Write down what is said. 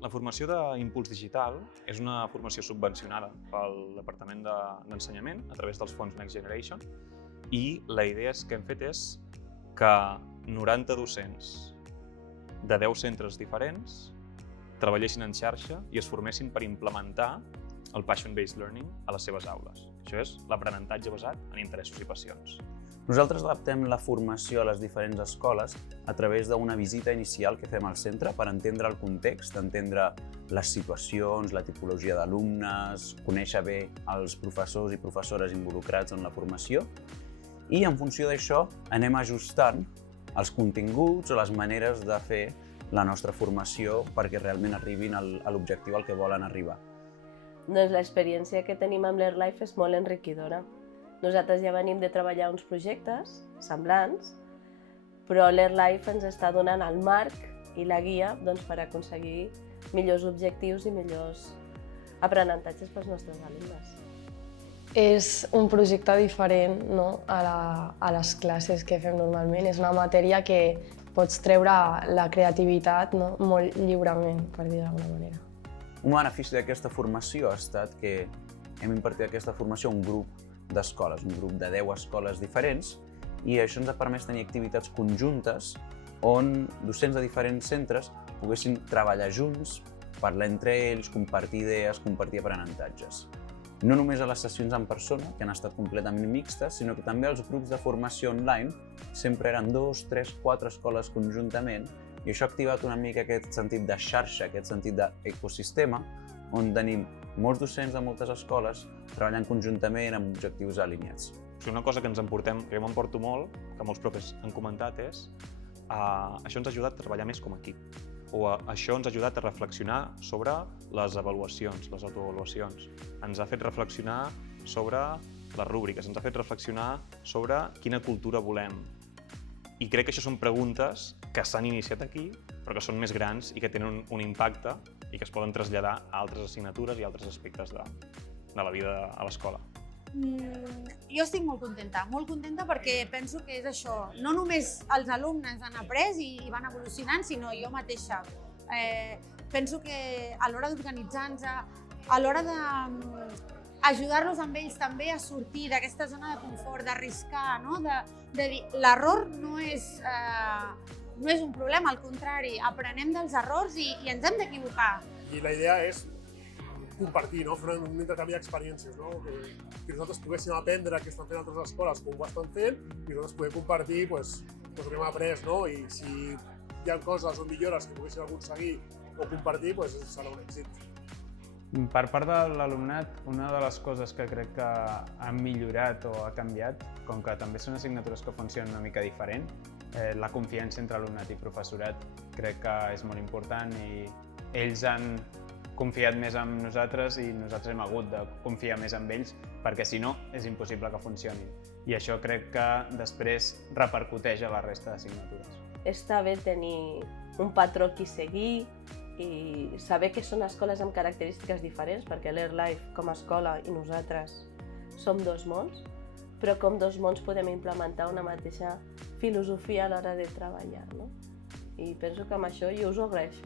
La formació d'Impuls Digital és una formació subvencionada pel Departament d'Ensenyament a través dels fons Next Generation i la idea que hem fet és que 90 docents de 10 centres diferents treballessin en xarxa i es formessin per implementar el Passion-Based Learning a les seves aules. Això és l'aprenentatge basat en interessos i passions. Nosaltres adaptem la formació a les diferents escoles a través d'una visita inicial que fem al centre per entendre el context, entendre les situacions, la tipologia d'alumnes, conèixer bé els professors i professores involucrats en la formació i en funció d'això anem ajustant els continguts o les maneres de fer la nostra formació perquè realment arribin a l'objectiu al que volen arribar. Doncs l'experiència que tenim amb l'Airlife és molt enriquidora. Nosaltres ja venim de treballar uns projectes semblants, però l'Airlife ens està donant el marc i la guia per aconseguir millors objectius i millors aprenentatges pels nostres alumnes. És un projecte diferent a les classes que fem normalment. És una matèria que pots treure la creativitat molt lliurement, per dir d'alguna manera. Un benefici d'aquesta formació ha estat que hem impartit aquesta formació a un grup d'escoles, un grup de 10 escoles diferents, i això ens ha permès tenir activitats conjuntes on docents de diferents centres poguessin treballar junts, parlar entre ells, compartir idees, compartir aprenentatges. No només a les sessions en persona, que han estat completament mixtes, sinó que també els grups de formació online sempre eren 2, 3, 4 escoles conjuntament, i això ha activat una mica aquest sentit de xarxa, aquest sentit d'ecosistema, on tenim molts docents de moltes escoles treballant conjuntament amb objectius alineats. Una cosa que ens emportem, que jo m'emporto molt, que molts profes han comentat, és això ens ha ajudat a treballar més com a equip. O això ens ha ajudat a reflexionar sobre les avaluacions, les autoavaluacions. Ens ha fet reflexionar sobre les rúbriques, ens ha fet reflexionar sobre quina cultura volem. I crec que això són preguntes que s'han iniciat aquí, però que són més grans i que tenen un impacte i que es poden traslladar a altres assignatures i altres aspectes de la vida a l'escola. Jo estic molt contenta perquè penso que és això. No només els alumnes han après i van evolucionant, sinó jo mateixa. Penso que a l'hora d'organitzar-nos, a l'hora d'ajudar-los amb ells també a sortir d'aquesta zona de confort, d'arriscar, de dir l'error no és un problema, al contrari, aprenem dels errors i ens hem d'equivocar. I la idea és compartir, fer un intercanvi d'experiències, que nosaltres poguéssim aprendre el que estan fent altres escoles, com ho estan fent, i nosaltres poder compartir el que hem après, i si hi ha coses o millores que poguéssim aconseguir o compartir, serà un èxit. Per part de l'alumnat, una de les coses que crec que ha millorat o ha canviat, com que també són assignatures que funcionen una mica diferent, la confiança entre alumnat i professorat crec que és molt important i ells han confiat més en nosaltres i nosaltres hem hagut de confiar més en ells perquè si no és impossible que funcioni. I això crec que després repercuteix a la resta d'assignatures. Està bé tenir un patró a qui seguir i saber que són escoles amb característiques diferents, perquè l'Airlife com a escola i nosaltres som dos mons, però com dos mons podem implementar una mateixa filosofia a l'hora de treballar. I penso que amb això jo us ho agraeixo.